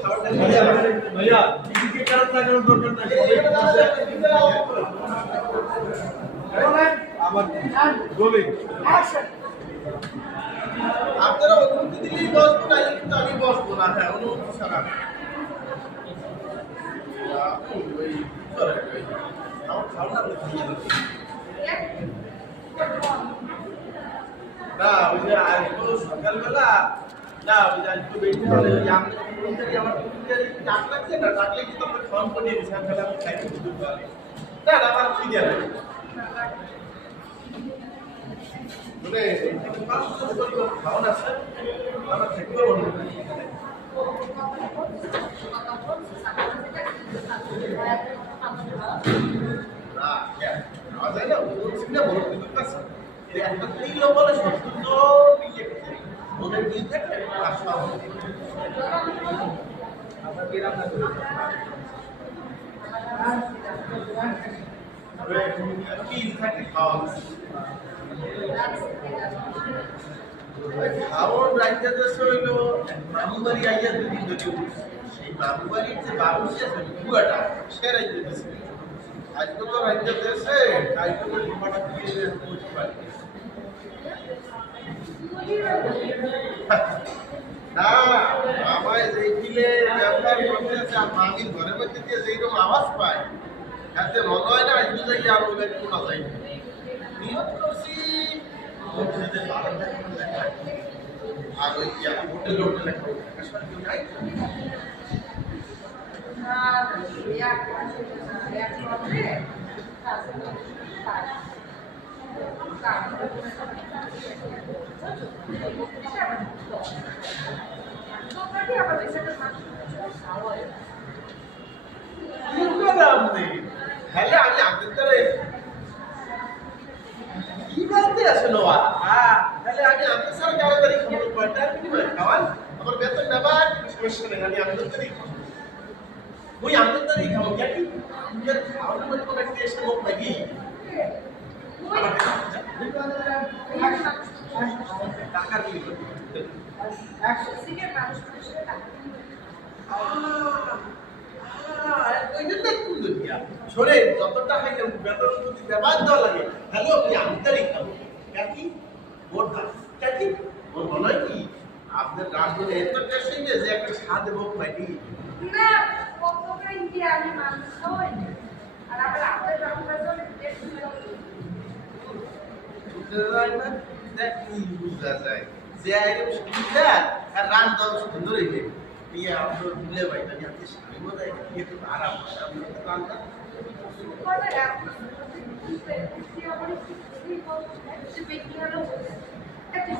খাবারটা ভাইয়া, খেয়ে ভাইয়া এদিকে কারণ লাগানোর দরকার নাই আমার গলি আপনারা অনুমতি দিলেই বসবো নাহলে কিন্তু আমি বসবো না হ্যাঁ অনুমতি ছাড়া ওই, চলে, ওই, আমার খাওয়াটা আমি খেয়ে নিচ্ছি। না ওই যে আর একটু সকালবেলা না ওই যে একটু তিন লবণে সত্তর ওদের বিল থাকলে পাঁচশো কি থাকে খাওয়া? খাওয়ার রাজ্যে দেশে সেই মামুবাড়ির যে বাবুসি আছে, বুয়াটা, সে আজকে তো রাজ্যে দেশে কালকে তো ডিমাটা দিয়ে না, আমায় যেই কিলে ব্যবহার করতেছে ঘরের মধ্যে দিয়ে যেইরকম আওয়াজ পায়, তাতে মনে হয় না আজকে যাই আর ওই ব্যক্তি শোনা যায় না। নিয়ত করছি কোনো আসলে কেউ নাই কি করে আপনি হ্যাঁ আমি আপনার দ্বারা কি বলতে আসেন তাহলে আমি আপনার সাথে তাড়াতাড়ি খাব কয়টা বিনিময় খাওয়ান আমার বেতন নেবার কোনো সমস্যা নেই আমি আপনার দ্বারাই ওই আপনার দ্বারাই খাব কেন খাওয়ানোর কোনো একটা এসে লোক নাকি আমার টাকার বিনিময় শোনে যতটা খাইলে বেতন যদি ব্যবহার দেওয়া লাগে তাহলে আপনি আমদারি খাব কি ওর কি কি আপনার রান্না এত টেস্ট হয়ে যে একটা স্বাদ এবং নাকি বুঝতে যায় না দেখ কি বুঝা যায় যে আইটেম সুবিধা আর রান দাও সুন্দর হইবে ইয়ে আপনার ভুলে ভাই না আপনি স্বামী বোধ হয় একটু আরাম হয় আপনার তো রান্না একটা